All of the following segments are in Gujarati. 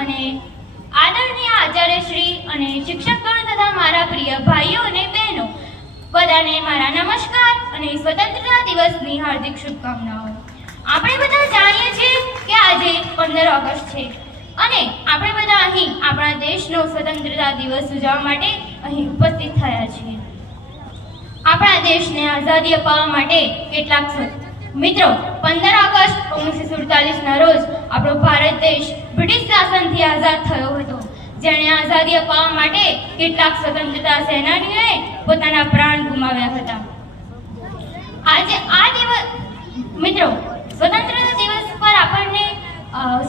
અને આદરણીય આચાર્યશ્રી અને શિક્ષકગણ તથા મારા પ્રિય ભાઈઓ અને બહેનો બધાને મારા નમસ્કાર અને સ્વતંત્રતા દિવસની હાર્દિક શુભકામનાઓ। આપણે બધા જાણીએ છીએ કે આજે 15 ઓગસ્ટ છે અને આપણે બધા અહીં આપણા દેશનો સ્વતંત્રતા દિવસ ઉજવવા માટે અહીં ઉપસ્થિત થયા છીએ। આપણા દેશને આઝાદી અપાવવા માટે કેટલાક મિત્રો 15 ઓગસ્ટ 1947 ના રોજ આપણો ભારત દેશ બ્રિટિશ શાસનથી આઝાદ થયો હતો, જેણે આઝાદી અપાવવા માટે કેટલાક સ્વતંત્રતા સેનાનીઓએ પોતાના પ્રાણ ગુમાવ્યા હતા। આજે આ દિવસ મિત્રો સ્વતંત્રતા દિવસ પર આપણને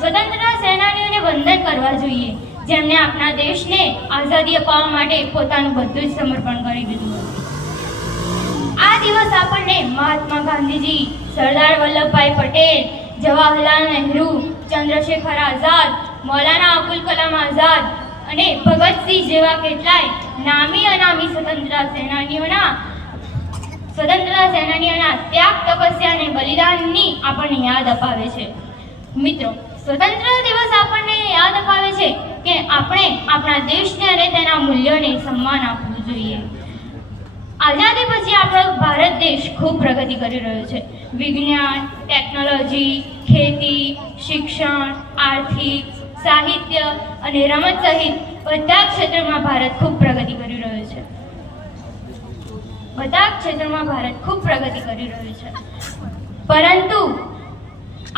સ્વતંત્રતા સેનાનીઓને વંદન કરવા જોઈએ, જેમણે આપણા દેશને આઝાદી અપાવવા માટે પોતાનું બધું જ સમર્પણ કરી દીધું। આ દિવસ આપણને મહાત્મા ગાંધીજી, સરદાર વલ્લભભાઈ પટેલ, જવાહરલાલ નહેરુ, ચંદ્રશેખર આઝાદ, મૌલાના અબુલ કલામ આઝાદ અને ભગતસિંહ જેવા કેટલાય નામી અનામી સ્વતંત્રતા સેનાનીઓના ત્યાગ, તપસ્યા અને બલિદાનની આપણને યાદ અપાવે છે। મિત્રો, સ્વતંત્રતા દિવસ આપણને યાદ અપાવે છે કે આપણે આપણા દેશને અને તેના મૂલ્યોને સન્માન આપવું જોઈએ। આઝાદી પછી આપણો ભારત દેશ ખૂબ પ્રગતિ કરી રહ્યો છે। વિજ્ઞાન, ટેકનોલોજી, ખેતી, શિક્ષણ, આર્થિક, સાહિત્ય અને રમત સહિત બધા ક્ષેત્રોમાં ભારત ખૂબ પ્રગતિ કરી રહ્યો છે। પરંતુ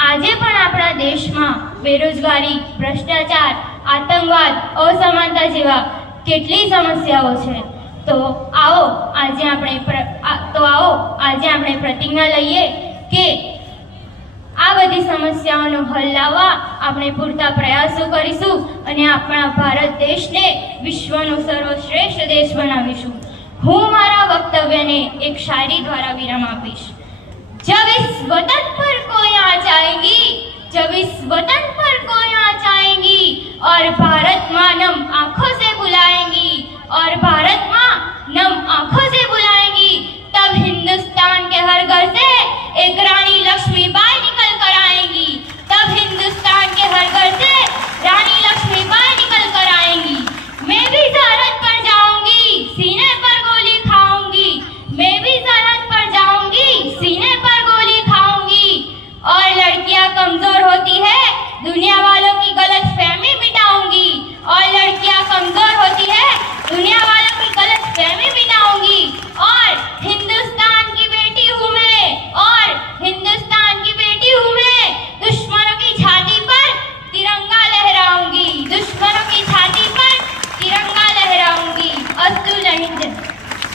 આજે પણ આપણા દેશમાં બેરોજગારી, ભ્રષ્ટાચાર, આતંકવાદ, અસમાનતા જેવા કેટલી સમસ્યાઓ છે। તો આવો આજે આપણે પ્રતિજ્ઞા લઈએ કે આ બધી સમસ્યાઓનો હલ લાવવા આપણે પૂરતા પ્રયાસો કરીશું અને આપણા ભારત દેશને વિશ્વનો સર્વશ્રેષ્ઠ દેશ બનાવીશું। હું મારા વક્તવ્યને એક શાયરી દ્વારા વિરામ આપીશ। जब इस वतन पर कोई आ जाएगी, जब इस वतन पर कोई आ जाएगी और भारत माँ नम आंखों से बुलाएंगी, और भारत माँ नम आंखों से बुलाएंगी, तब हिंदुस्तान के हर घर से एक रानी लक्ष्मीबाई निकल कर आएंगी, तब हिंदुस्तान के हर घर से रानी लक्ष्मीबाई निकल कर आएंगी। मैं भी सरहद पर जाऊंगी, सीने पर गोली खाऊंगी, मैं भी सरहद पर जाऊंगी, सीने पर गोली खाऊंगी, और लड़कियां कमजोर होती है दुनिया वालों की गलत फहमी मिटाऊंगी, और लड़कियां कमजोर होती है दुनिया वालों की गलत फहमी मिटाऊंगी, और हिंदुस्तान की बेटी हूँ मैं, और हिंदुस्तान की बेटी हूँ मैं, दुश्मनों की छाती पर तिरंगा लहराऊंगी, दुश्मनों की छाती पर तिरंगा लहराऊंगी। अस्तु, जय हिंद।